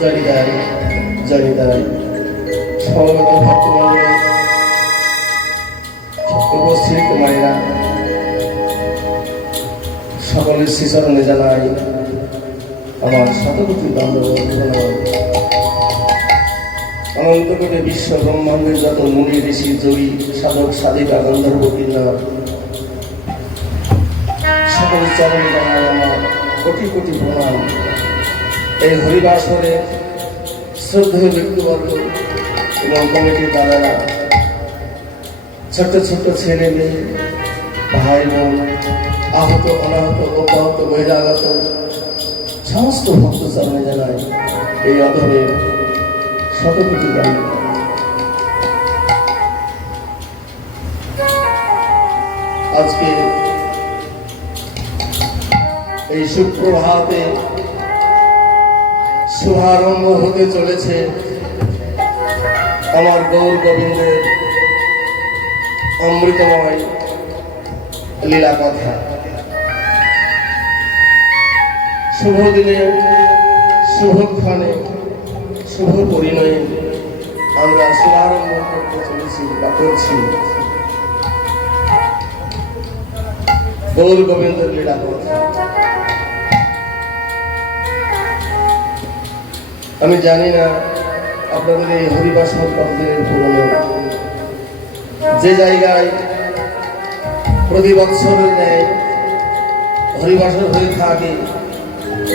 জরিদার জরিদার সমবেত ভক্তমণ্ডলী, উপস্থিত মায়েরা, সকলের শ্রীচরণে জানাই আমার শতকোটি দণ্ডবত প্রণাম। অনন্ত কোটি বিশ্ব ব্রহ্মাণ্ডের যত মুনি ঋষি যোগী সাধক সাধিকা গন্ধর্ব কিন্নর সকলের চরণে জানাই আমার কোটি কোটি প্রণাম। এই হরিবাসরে শ্রদ্ধেয় ব্যক্তিবর্গ এবং কমিটির দাদারা, ছোট্ট ছোট্ট ছেলে মেয়ে, ভাই বোন, আহত অনাহত অব্যাহত বহিরাগত সমস্ত ভক্ত চরণে জানাই এই অধমের শতকোটি গান। আজকে এই সুপ্রভাতে শুভারম্ভ হতে চলেছে আমার গৌর গোবিন্দের অমৃতময় লীলা কথা। শুভ দিনে, শুভক্ষণে, শুভ পরিণয়ে আমরা শুভারম্ভ করতে চলেছি বা করছি গৌর গোবিন্দের লীলা কথা। আমি জানি না আপনাদের এই হরিবাসর কতদিনের পুরনো, যে জায়গায় প্রতি বৎসরের ন্যায় হরিবাসর হয়ে থাকে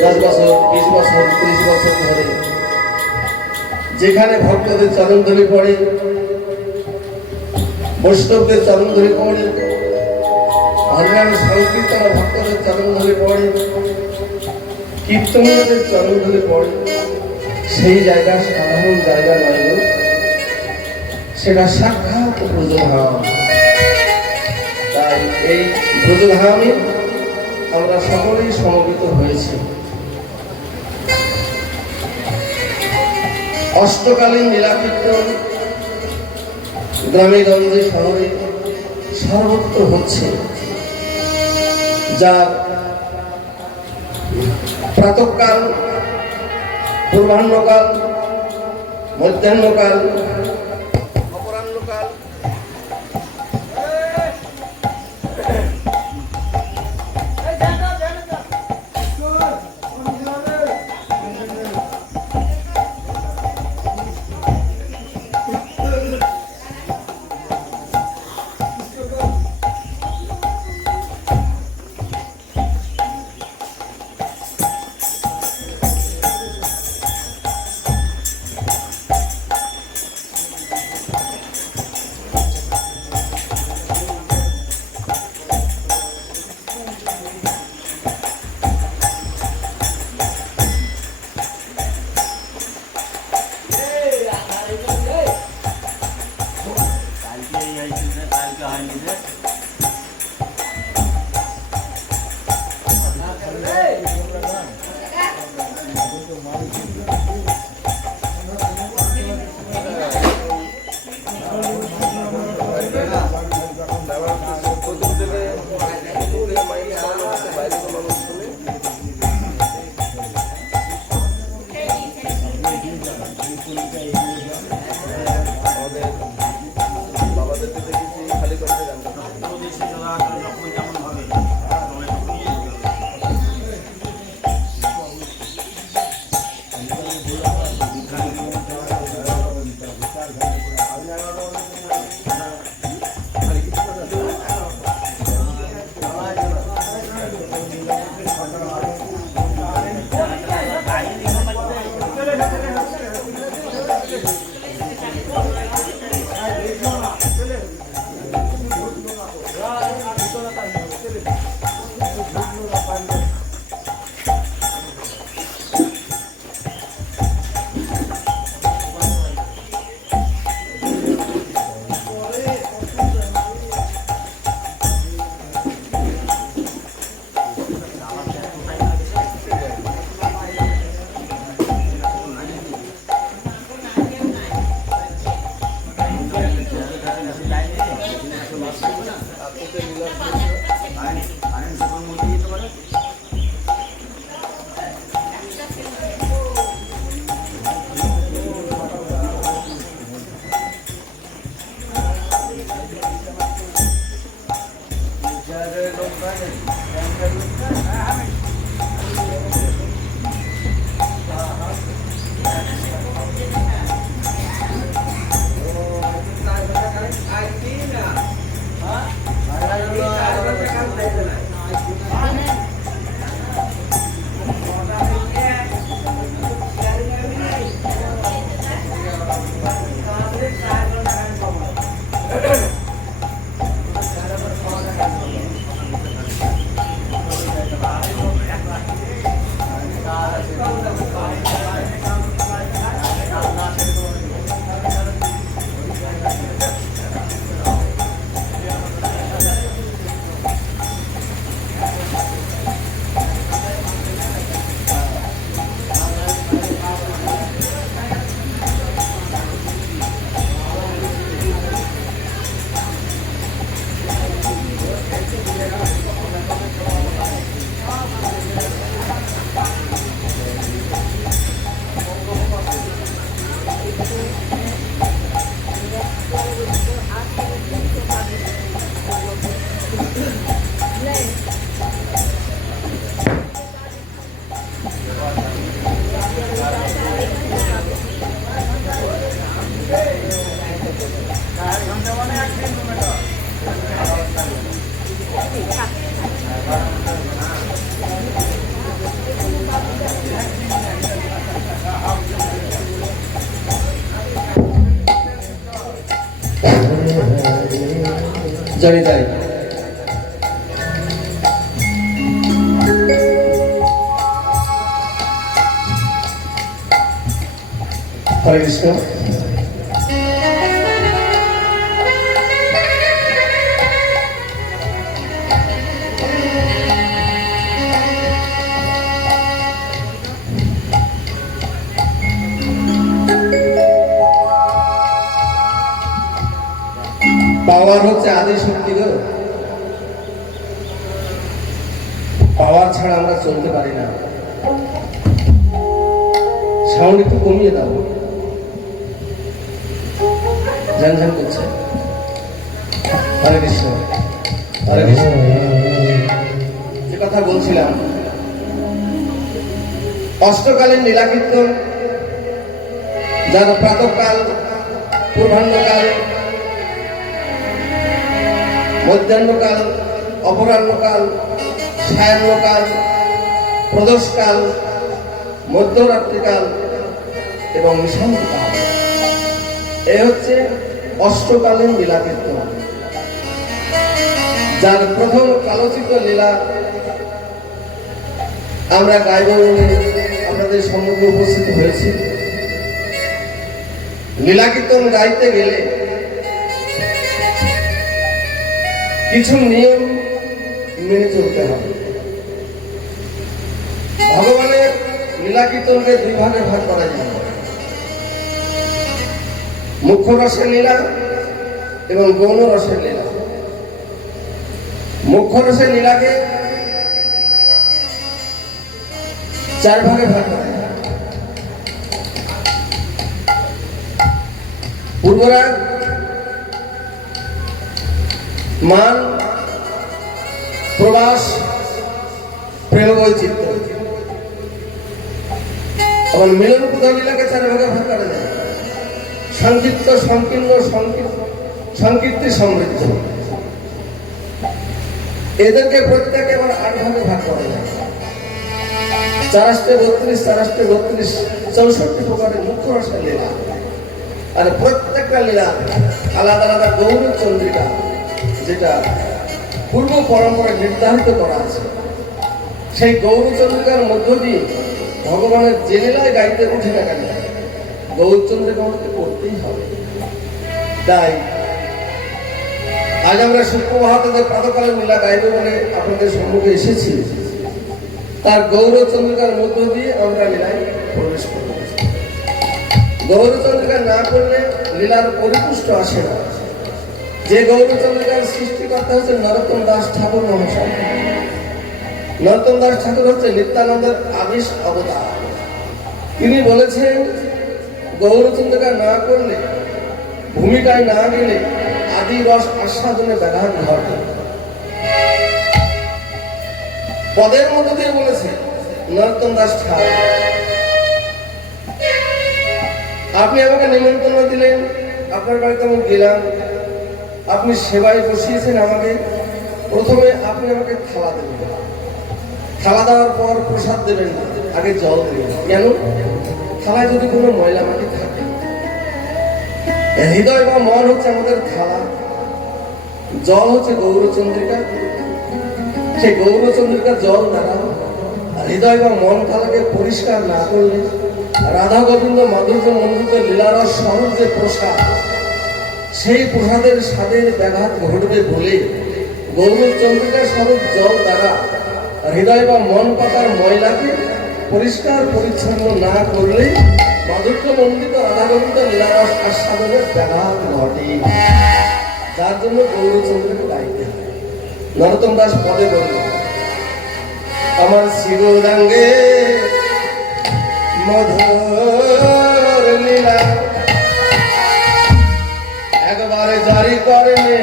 10 বছর, 20 বছর, 30 বছর ধরে, যেখানে ভক্তদের চরণ ধরে পড়ে, বৈষ্ণবদের চরণ ধরে পড়ে, হরিনাম সংকীর্তন ভক্তদের চরণ ধরে পড়ে, কীর্তনীয়দের চরণ ধরে পড়ে, সেই জায়গা সাধারণ জায়গা নয়, সেটা সাক্ষাৎ ব্রজধাম। তাই এই ব্রজধামে আমরা সকলেই সমবেত হয়েছি। অষ্টকালীন লীলাকীর্তন গ্রামে গঞ্জে শহরে সর্বত্র হচ্ছে, যার প্রাতঃকাল, পূর্বাহ্নকাল, মধ্যাহ্নকাল, অপরাহ্নকাল, জানি তাই। হরে কৃষ্ণ। পাওয়ার হচ্ছে আদি শক্তি গো। পাওয়ার ছাড়া আমরা চলতে পারি না। সাউন্ড একটু কমিয়ে দাও, ঝানঝান করছে। হরে কৃষ্ণ, হরে কৃষ্ণ। যে কথা বলছিলাম, অষ্টকালীন লীলাকীর্তন, যার প্রাতঃকাল, পূর্বাহ্নকাল, মধ্যাহ্নকাল, অপরাহ্নকাল, সায়াহ্নকাল, প্রদোষকাল, মধ্যরাত্রিকাল এবং নিশান্তকাল, এ হচ্ছে অষ্টকালীন লীলাকীর্তন। যার প্রথম কালোচিত লীলা আমরা গাইব বলে আপনাদের সম্মুখে উপস্থিত হয়েছি। লীলাকীর্তন গাইতে গেলে কিছু নিয়ম মেনে চলতে হবে। ভগবানের লীলাকীর্তনকে দুই ভাগে ভাগ করা যায়, মুখ্য রসের লীলা এবং গৌণ রসের লীলা। মুখ্য রসের লীলাকে চার ভাগে ভাগ করা যায়। পূর্বরাগ, মান, প্রবাস, প্রেম বৈচিত্র্য। আবার মিলন পূজা লীলাকে চার ভাগে ভাগ করা যায়, সংক্ষিপ্ত, সংকীর্ণ, সংকীর্তি, সমৃদ্ধ। এদেরকে প্রত্যেকে আবার 8 ভাগে ভাগ করা যায়। 4 32 64 প্রকারের মুখ্য রসের লীলা। আর প্রত্যেকটা লীলা আলাদা আলাদা গৌর চন্দ্রিকা, যেটা পূর্ব পরম্পরায় নির্ধারিত করা আছে। সেই গৌর চন্দ্রিকার মধ্য দিয়ে ভগবানের যে লীলায় গাইতে উঠে না কেন, গৌর চন্দ্রিকা আমাকে করতেই হবে। তাই আজ আমরা সুপ্রভাতে প্রাতকালীন লীলা গাইব বলে আপনাদের সম্মুখে এসেছি। তার গৌর চন্দ্রিকার মধ্য দিয়ে আমরা লীলায় প্রবেশ করব। গৌর চন্দ্রিকা না করলে লীলার পরিপুষ্ট আসে না। যে গৌর চন্দ্রিকার সৃষ্টিকর্তা হচ্ছে নরোত্তম দাস ঠাকুর মহাশয়। নরোত্তম দাস ঠাকুর হচ্ছে নিত্যানন্দের আবিশ অবতার। তিনি বলেছেন, গৌর চন্দ্রিকা না করলে, ভূমিকায় না গেলে আদি রস আস্বাদনে ব্যাঘাত ঘটে। পদের মধ্য দিয়ে বলেছে নরোত্তম দাস ঠাকুর, আপনি আমাকে নিমন্ত্রণ দিলেন, আপনার বাড়িতে আমি গেলাম, আপনি সেবায় বসিয়েছেন আমাকে। প্রথমে আপনি আমাকে থালা দেবেন, থালা দেওয়ার পর প্রসাদ দেবেন না, আগে জল দেবেন। কেন? থালায় যদি কোনো ময়লা মাটি থাকে, হৃদয় বা মন হচ্ছে আমাদের থালা, জল হচ্ছে গৌরচন্দ্রিকা। সেই গৌরচন্দ্রিকার জল দ্বারা হৃদয় বা মন থালাকে পরিষ্কার না করলে রাধা গোবিন্দ মাধুর্য মন্ডিত লীলারস স্বরূপ যে প্রসাদ, সেই প্রসাদের স্বাদের ব্যাঘাত ঘটবে বলে গৌরচন্দ্রিকার স্বরূপ জল দ্বারা হৃদয় বা মন পাতার ময়লাকে পরিষ্কার পরিচ্ছন্ন না করলে মাধুর্য মন্ডিত রাধা গোবিন্দ লীলারস আস্বাদনের ব্যাঘাত ঘটে। যার জন্য গৌরচন্দ্রকে গাইতে হয়। নরোত্তম দাস পদে বলল, আমার শিরোরাঙ্গে মধুর লীলা একবারে জারি করলে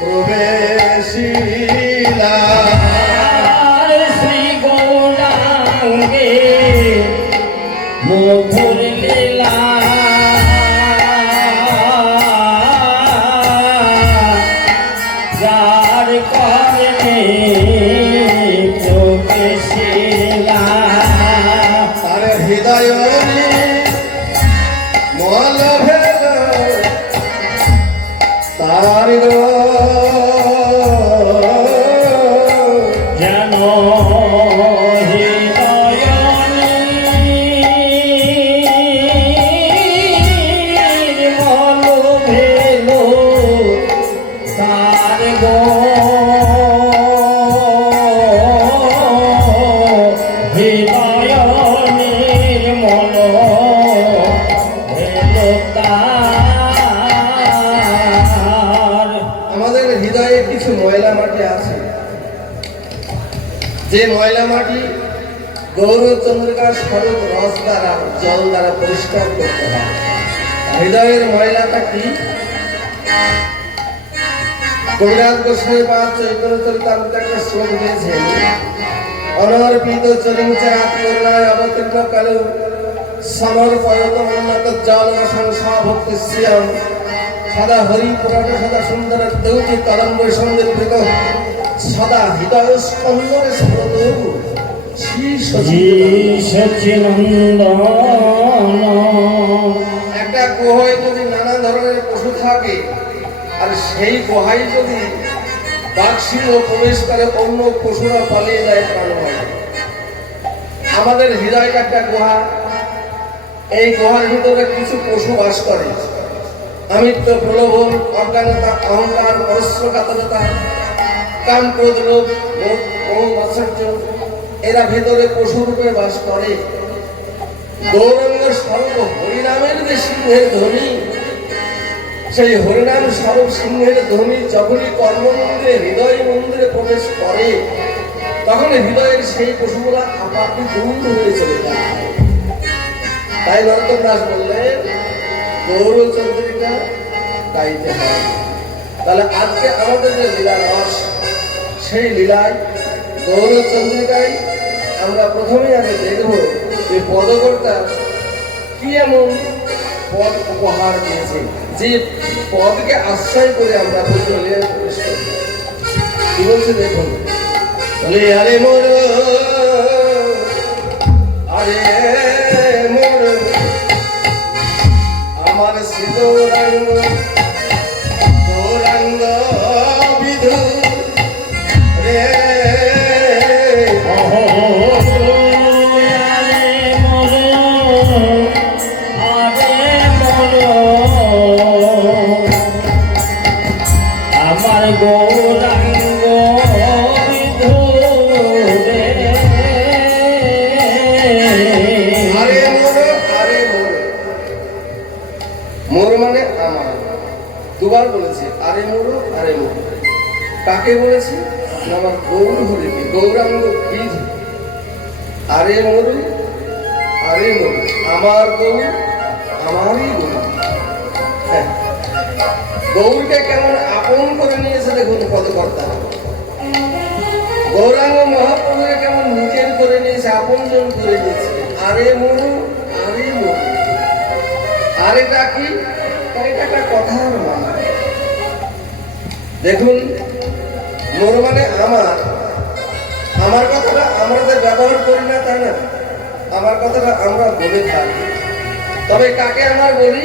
প্রবেশিলা শ্রী গৌরাঙ্গে মধুর লীলা যার করলে প্রবেশিলা। তার হৃদয় মল ভেদ আমি গো যেন হৃদয়নি মন ভেলো তার গো হৃদয়নির মন ভেলো তার। আমাদের হৃদয়ে কিছু ময়লা মাটি আছে, যে ময়লা মাটি গৌরচন্দ্রিকার স্বরূপ রস দ্বারা জল দ্বারা পরিষ্কার করতে হয়। হৃদয়ের ময়লাটা কি? কবিরাজ গোস্বামী পাদ চৈতন্য চরিতামৃতে একটা শ্লোক দিয়েছেন, অনর্পিত চরিঞ্চরাত করুণায় অবতীর্ণ কালো সমর্পয়ত উন্নত জল রসংসা ভক্তি শ্রিয়ম সদা হরি পুরাণ সদা সুন্দর দেউতি কলম বৈসন্দিত সদা হৃদয় স্পন্দরে স্ফুরত শ্রী সচিনন্দন। একটা গুহায় যদি নানা ধরনের পশু থাকে আর সেই গুহায় যদি বাঘ সিংহ প্রবেশ করে অন্য পশুরা পালিয়ে যায় প্রাণময়। আমাদের হৃদয়টা একটা গুহা, এই গুহার ভিতরে কিছু পশু বাস করে। আমিত্ব, প্রলোভন, অজ্ঞানতা, অহংকার, পরস্পরঘাতকতা, কাম, ক্রোধ, লোভ, মোহ, মাৎসর্য, এরা ভেতরে পশু রূপে বাস করে। গৌরাঙ্গ স্বরূপ হরিনামের যে সিংহের ধ্বনি, সেই হরিনাম স্বরূপ সিংহের ধ্বনি যখনই কর্মমন্দিরে হৃদয় মন্দিরে প্রবেশ করে, তখন হৃদয়ের সেই পশুগুলা আপনি দূর হয়ে চলে যায়। তাই নরোত্তম দাস বললেন গৌরচন্দ্রিকা গাইতে হয়। তাহলে আজকে আমাদের যে লীলা রস, সেই লীলায় গৌরচন্দ্রিকায় আমরা প্রথমেই আগে দেখব যে পদকর্তা কি এমন পদ উপহার দিয়েছে, যে পদকে আশ্রয় করে আমরা পুজোলে প্রবেশ করি। কি বলছে দেখুন, বলে আরে মোর আরে মোর আমার শ্রীদৌরাঙ্গ গৌরাঙ্গ বিধু রে আমার গৌরাঙ্গ বিধুরে। আরে মোর আরে মোর, মোর মানে আমার। দুবার বলেছে আরে মোর আরে মোর। কাকে বলেছে? আমার গৌর হরিকে, গৌরাঙ্গ বিধু। আরে মোর আরে মোর, আমার গৌর আমারই গৌর। হ্যাঁ, গৌরকে কেমন আপন করে নিয়েছে দেখুন পদকর্তা। গৌরাঙ্গ মহাপ্রভুকে কেমন নিজের করে নিয়েছে, আপনজন করে নিয়েছে। আরে মরু আরে মরু, আরেটা কি? এটা একটা কথার মানা। দেখুন, মোর মানে আমার, আমার কথাটা আমরা যে ব্যবহার করি না তাই না, আমার কথাটা আমরা বলে থাকি। তবে কাকে আমার বলি?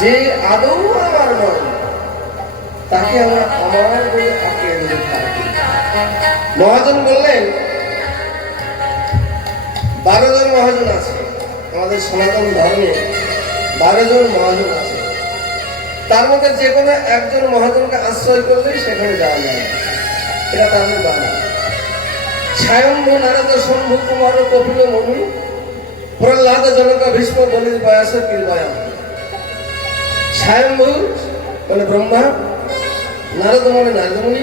যে আদৌ আমার নয়, তাকে আমরা আমার বলে আঁকড়ে ধরে থাকি। মহাজন বললেন 12 জন মহাজন আছে আমাদের সনাতন ধর্মে, 12 জন মহাজন আছে। তার মধ্যে যে কোনো একজন মহাজনকে আশ্রয় করলেই সেখানে যাওয়া যায়, এটা তাদের বাণী। স্বয়ম্ভু নারদ শম্ভু কুমার কপিল মনু প্রহ্লাদ জনক ভীষ্ম বলির বয়স কৃপয়া। স্বয়ম্ভু মানে ব্রহ্মা, নারদ মানে নারদমুনি,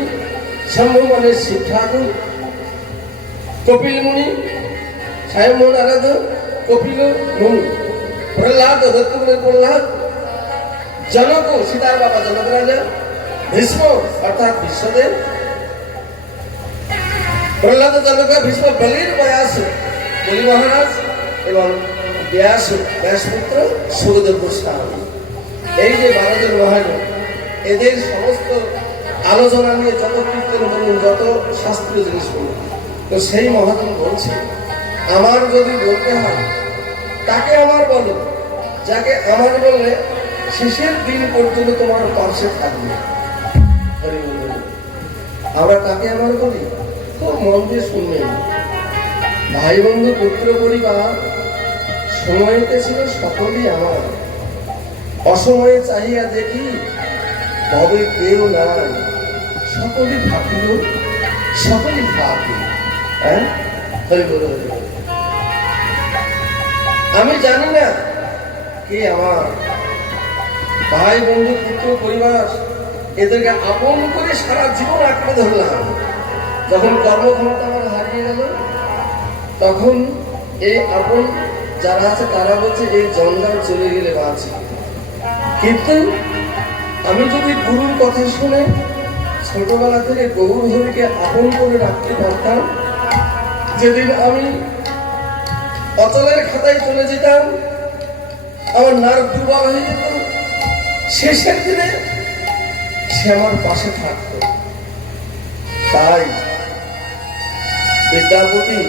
শম্ভু মানে শিব ঠাকুর, কপিল মুনি, স্বয়ম্ভু নারদ কপিল মুনি, প্রহ্লাদ দত্তগুণের প্রহ্লাদ, জনক সীতার বাবা জনক রাজা, ভীষ্ম অর্থাৎ বিশ্বদেব, প্রহ্লাদ জনক ভীষ্ম বলির বয়াস বলি মহারাজ এবং ব্যাসপুত্র সুখদেব গোস্বামী। এই যে 12 জন মহাজন, এদের সমস্ত আলোচনা নিয়ে যত কীর্তন বলুন, যত শাস্ত্রীয় জিনিস বলুন, তো সেই মহাজন বলছে আমার যদি বলতে হয় তাকে আমার বলো, যাকে আমার বললে শেষের দিন পর্যন্ত তোমার পাশে থাকবে। হরি বল হরি। আমরা কাকে আমার বলি? খুব মন দিয়ে শুনবেন। ভাই বন্ধু পুত্র পরিবার সময়তে ছিল সকলেই আমার, অসময়ে চাহিয়া দেখি তবে কেউ নাই, সকলই থাকিল সকলই থাকে। হ্যাঁ, হরি বল হরি বল। আমি জানি না কে আমার ভাই বন্ধু পুত্র পরিবার, এদেরকে আপন করে সারা জীবন আঁকড়ে ধরলাম। যখন কর্মক্ষমতা আমার হারিয়ে গেল, তখন এই আপন যারা আছে তারা বলছে এই জঞ্জাল চলে গেলে বাঁচি। কিন্তু আমি যদি গুরুর কথা শুনে ছোটবেলা থেকে গৌর হরিকে আপন করে রাখতে পারতাম, যেদিন আমি অচলের খাতায় চলে যেতাম, আমার নার্ভ দুর্বল হয়ে যেত, শেষের দিনে সে আমার পাশে থাকত। তাই বিদ্যাপতি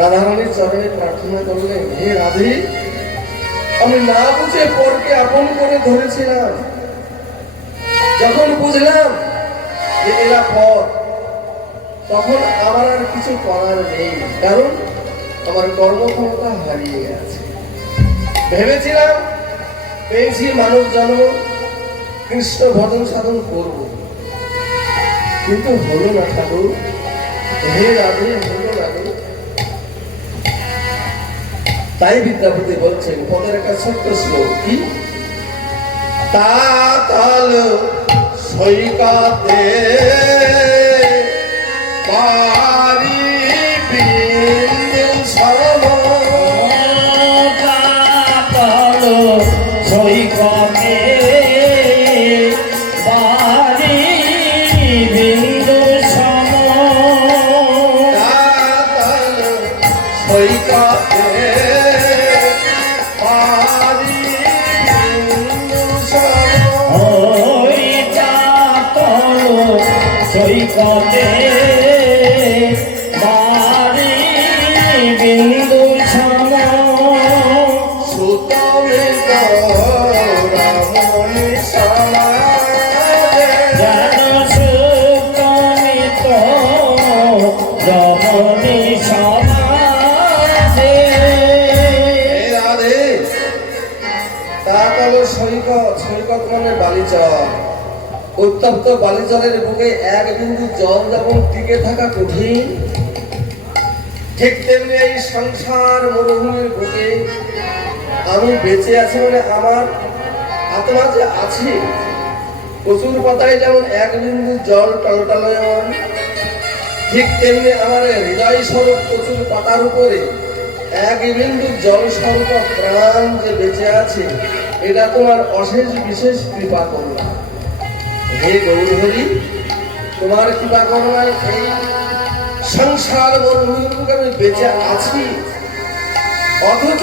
রাধারানীর চরণে প্রার্থনা করলেন, হে রাধে, আমি না বুঝে পরকে আপন করে ধরেছিলাম, যখন বুঝলাম যে এরা পর, তখন আমার আর কিছু করার নেই, কারণ আমার কর্মক্ষমতা হারিয়ে গেছে। ভেবেছিলাম পেয়েছি মানব জন্ম, কৃষ্ণ ভজন সাধন করব, কিন্তু হলো না ঠাকুর। হে রাধে, হলো না গো। তাই বিদ্যাপতি বলছেন পদের একটা ছোট্ট শ্লোক, কি তাতাল সৈকতে পারি বিন্দু সম, কাতল সৈকতে পারি বিন্দু সম, তাতাল সৈকতে পারি বিন্দু সম, ওই কাতল সৈকতে পারি বিন্দু সম, সুতমিত রমণী সমাজে, যেন সুতমিত রমণী সমাজে। হে রাধে, তাতাল সৈকত, সৈকত মানে বালিচর, উত্তপ্ত বালিচরের বুকে এক বিন্দু জল যেমন টিকে থাকা কঠিন, ঠিক তেমনি এই সংসার মরুভূমির বুকে আমি বেঁচে আছি মানে আমার আত্মা যে আছে, প্রচুর পাতায় যেমন এক বিন্দু জল টলটলায়মান, ঠিক তেমনি আমার হৃদয় স্বরূপ প্রচুর পাতার উপরে এক বিন্দু জল স্বরূপ প্রাণ যে বেঁচে আছে, এটা তোমার অশেষ বিশেষ কৃপা করুণা। হে গৌর হরি, তোমার কৃপা করুণায় এই সংসার মরুভূমির বুকে আমি বেঁচে আছি, অথচ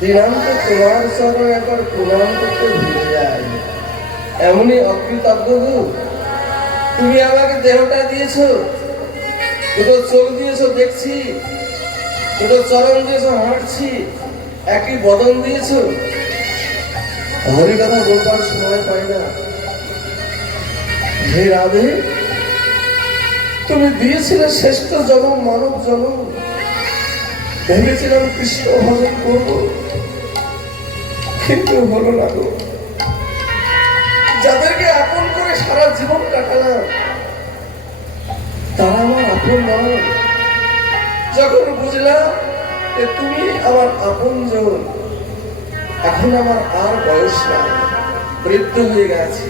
দিনান্তে তোমার চরণ একবার প্রণাম করতে ভুলে যাই। এমনই অকৃতজ্ঞ গো, তুমি আমাকে দেহটা দিয়েছো, দুটো চোখ দিয়েছো দেখছি, দুটো চরণ দিয়েছো হাঁটছি, একই বদন দিয়েছো, হরি কথা বলবার সময় পাই না। হে রাধে, তুমি দিয়েছিলে শ্রেষ্ঠ জনম মানব জনম, ভেবেছিলাম কৃষ্ণ ভজন করব, কিন্তু হলো না গো। যাদেরকে আপন করে সারা জীবন কাটালাম, তারা আমার আপন নয়। যখন বুঝলাম যে তুমি আমার আপন জন, এখন আমার আর বয়স নাই, বৃদ্ধ হয়ে গেছে,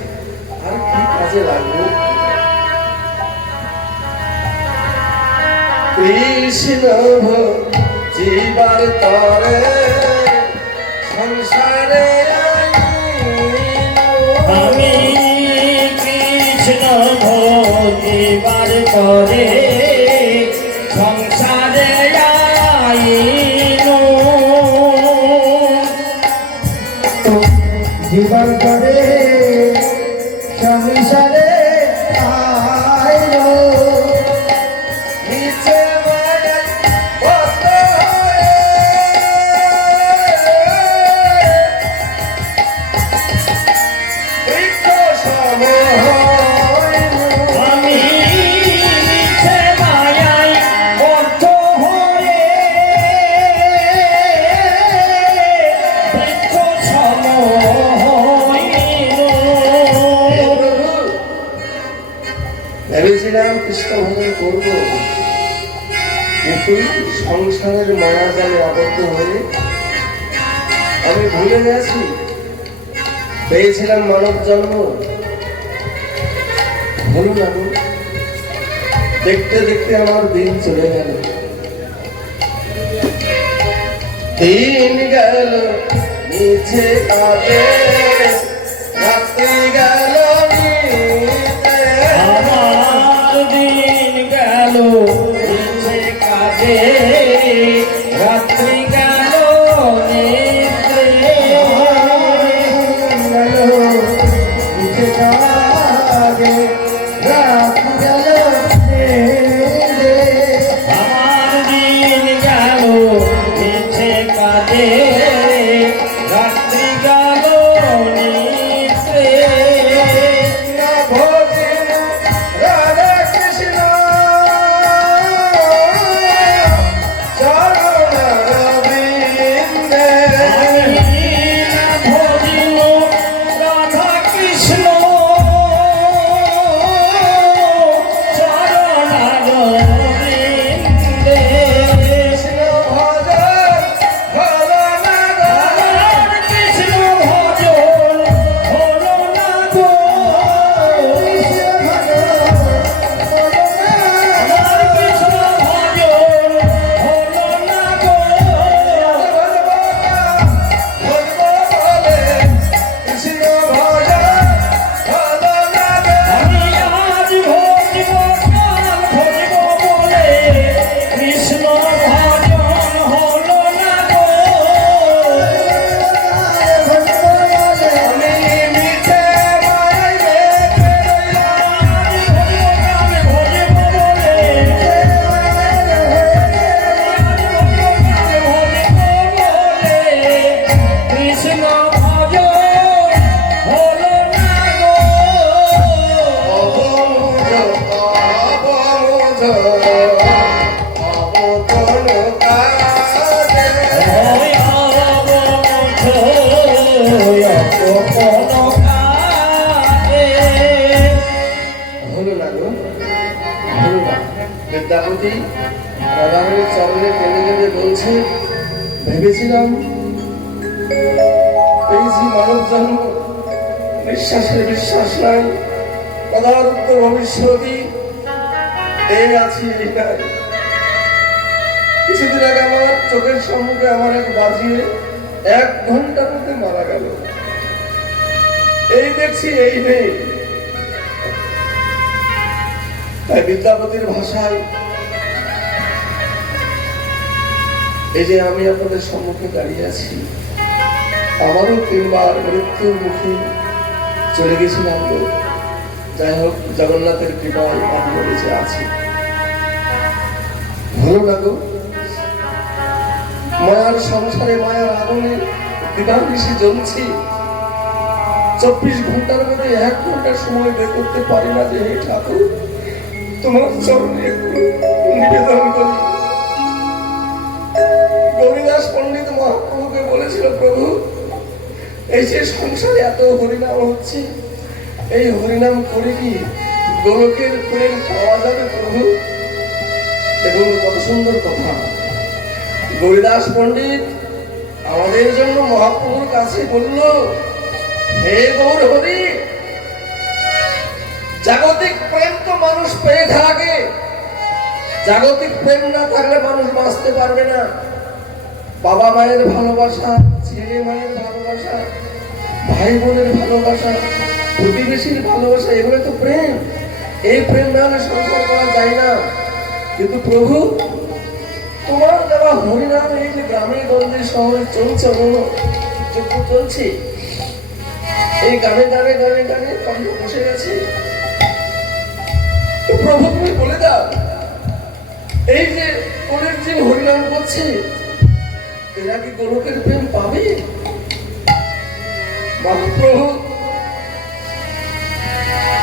আর কি কাজে লাগবে? কৃষ্ণ জীবার তরে সংসারে আমি কৃষ্ণ ভজিবার করে সংসারে আইনু, জীবন করে সংসারে আইলো, নিচে মায়ায় বদ্ধ হয়ে কিন্তু সংসারের মায়া জালে আবদ্ধ হয়ে আমি ভুলে গেছি পেয়েছিলাম মানব জন্ম। বলুন না গো, দেখতে দেখতে আমার দিন চলে গেল, দিন গেল নিচে কাঁদে, রাত্রি গেল নিচে। আমার দিন গেল নিচে কাজে, রাত্রি গেল নিদ্রে। নিচে কাঁদে, রাত গেল রে। আমার দিন গেল নিচে কাজে, রাত্রি গেল নিদ্রে। রাধা কৃষ্ণ চরণ রবীন্দ্রে। আমি না ভজিল রাধা কৃষ্ণ চরণারবিন্দে। কৃষ্ণ ভজন হলো না গো, আমার কৃষ্ণ ভজন হলো না গো। আমার কৃষ্ণ ভজন হলো না গো। বলবো বলে কৃষ্ণ ভজন হলো না গো। আমি আজ ভজিব কাল ভজিব বলে কৃষ্ণ ভজন হলো না গো। আমি মিঠে মায়ায় বেঁধে রইলাম। আজ ভজিব কাল ভজিব বলে কৃষ্ণ ভজন হলো না গো। অবমুঝ অবমুঝ অবতন কাজে। ওই অবমুঝ অপন কাজে। হলো না গো, হলো না। বিদ্যাপতি রাধারণীর চরণে কেঁদে কেঁদে বলছে, ভেবেছিলাম পেয়েছি মানব জন্ম, নিঃশ্বাসের বিশ্বাস নাই, পদার্থ ভবিষ্যৎই এই আছি এই নাই। কিছুদিন আগে আমার চোখের সম্মুখে আমার এক বাজিয়ে 1 ঘন্টার মধ্যে মারা গেল। এই দেখছি এই নেই। তাই বিদ্যাপতির ভাষায় এই যে আমি আপনাদের সম্মুখে দাঁড়িয়ে আছি, আমারও 3 বার মৃত্যুর মুখে চলে গেছিলাম গো। যাই হোক, জগন্নাথের কৃপায় আমি বেঁচে আছি। হলো না গো, মায়ার সংসারে মায়ার আগুনে দিবানিশি জ্বলছি। 24 ঘন্টার মধ্যে 1 ঘন্টা সময় বের করতে পারি না যে হে ঠাকুর তোমার চরণে একটু নিবেদন করি। গৌরীদাস পণ্ডিত মহাপ্রভুকে বলেছিল, প্রভু এই যে সংসারে এত হরিনাম হচ্ছে, এই হরিনাম করে কি গোলকের প্রেম পাওয়া যাবে প্রভু? দেখুন কত সুন্দর কথা। গৌরীদাস পণ্ডিত আমাদের জন্য মহাপ্রভুর কাছে বলল, হে গৌর হরি, জাগতিক প্রেম তো মানুষ পেয়ে থাকে, জাগতিক প্রেম না থাকলে মানুষ বাঁচতে পারবে না। বাবা মায়ের ভালোবাসা, ছেলে মায়ের ভালোবাসা, ভাই বোনের ভালোবাসা, প্রতিবেশীর ভালোবাসা, এগুলো তো প্রেম। এই প্রেম না হলে সংসার করা যায় না। কিন্তু প্রভু তোমার দেওয়া হরিনাম এই যে গ্রামে গঞ্জে শহরে চলছে, যজ্ঞ চলছে, এই গানে গানে গানে গানে কণ্ঠ বসে গেছে। তো প্রভু তুমি বলে দাও, এই যে ওদের যে হরিনাম করছে এরা কি গোলকের প্রেম পাবে? মহাপ্রভু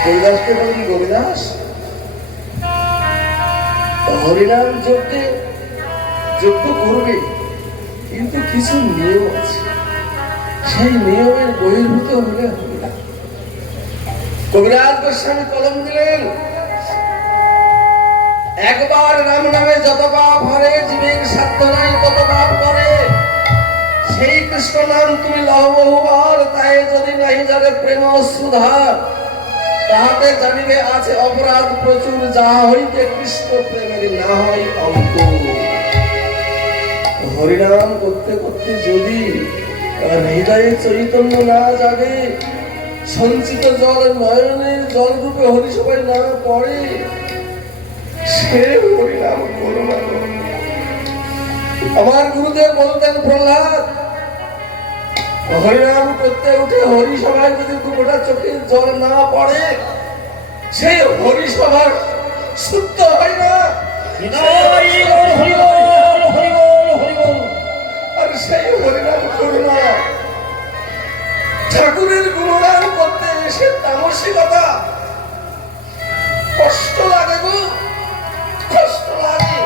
হরিদাসকে বলেন, হরিদাস হরিনাম যজ্ঞে যজ্ঞ করবে, কিন্তু কিছু নিয়ম আছে, সেই নিয়মের বহির্ভূত হলে হবে না। কবিরাজ গোস্বামী কলম দিলেন, একবার রাম নামে যত পাপ হয় কৃষ্ণ নাম তুমি লহ বহুবার, তাই যদি নাহি জানে প্রেম সুধা, তাহাতে জানিবে আছে অপরাধ প্রচুর, যাহা হইতে কৃষ্ণ প্রেমের না হয় অঙ্ক। হরিনাম করতে করতে যদি হৃদয়ে চৈতন্য না জাগে, সঞ্চিত জল নয়নের জল রূপে হরিসভায় না পড়ে, সে হরিনাম করো না। আমার গুরুদেব বলতেন প্রহ্লাদ, হরিনাম করতে উঠে হরিসভায় যদি দুটা চোখের জল না পড়ে, সেই হরিসভার শুদ্ধ হয় না। আর সেই হরিনাম করো না। ঠাকুরের গুণগান করতে এসে তামসিকতা, কষ্ট লাগে গো, কষ্ট লাগে।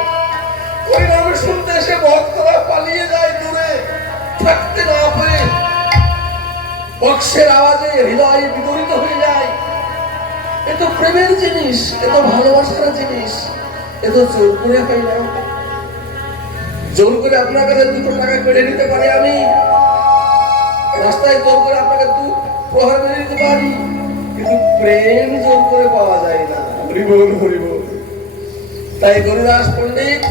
হরিনাম শুনতে এসে ভক্তরা পালিয়ে যায় দূরে, থাকতে না পারে, বক্সের আওয়াজে হৃদয় বিদরিত হয়ে যায়। এ তো প্রেমের জিনিস, এ তো ভালোবাসার জিনিস, এ তো জোর করে হয় না। জোর করে আপনার কাছে 2 টাকা কেড়ে নিতে পারে, আমি রাস্তায় জোর করে আপনাকে 2 প্রহার মেরে দিতে পারি, কিন্তু প্রেম জোর করে পাওয়া যায় না। হরিবোল হরিবোল। তাই গরিদাস পণ্ডিত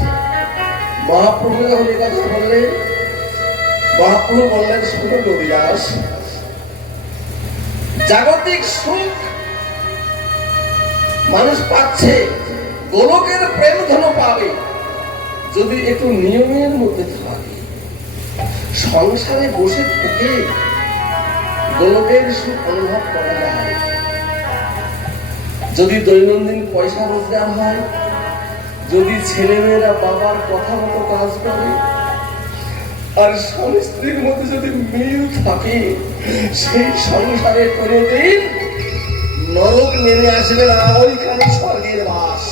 মহাপ্রভু যখন এই কথা বললেন, মহাপ্রভু বললেন, শুনো গরিদাস, জাগতিক সুখ মানুষ পাচ্ছে, গোলকের প্রেম ধন পাবে যদি একটু নিয়মের মধ্যে থাকে। সংসারে বসে থেকে গোলকের সুখ অনুভব করা যায় যদি দৈনন্দিন পয়সা রোজগার হয়, যদি ছেলেমেয়েরা বাবার কথা মতো কাজ করে, আর স্বামী স্ত্রীর মধ্যে যদি মিল থাকে, সেই সংসারে কোনোদিন নরক নেমে আসবে না, ওইখানে স্বর্গের বাস।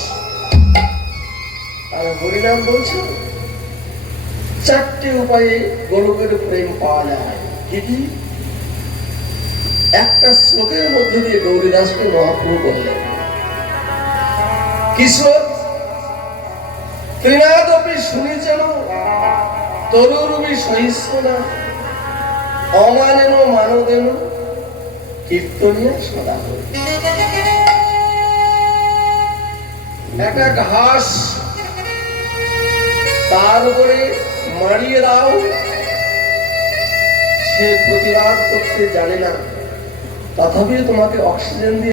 আর হরিনাম বলছে 4টে উপায়ে গোলকের প্রেম পাওয়া যায়। কি কি? একটা শ্লোকের মধ্যে দিয়ে গৌরীদাসকে মহাপ্রভু বললেন, কিশোর ত্রিনাদপি শুনিছেন তরুরবি সহিষ্ণ না, অমানেন মানদেন কীর্তনিয়া সদা। একটা ঘাস, তার উপরে মারিয়ে দাও, সে প্রতিবাদ করতে জানে না, তথাপি তোমাকে অক্সিজেন দিয়ে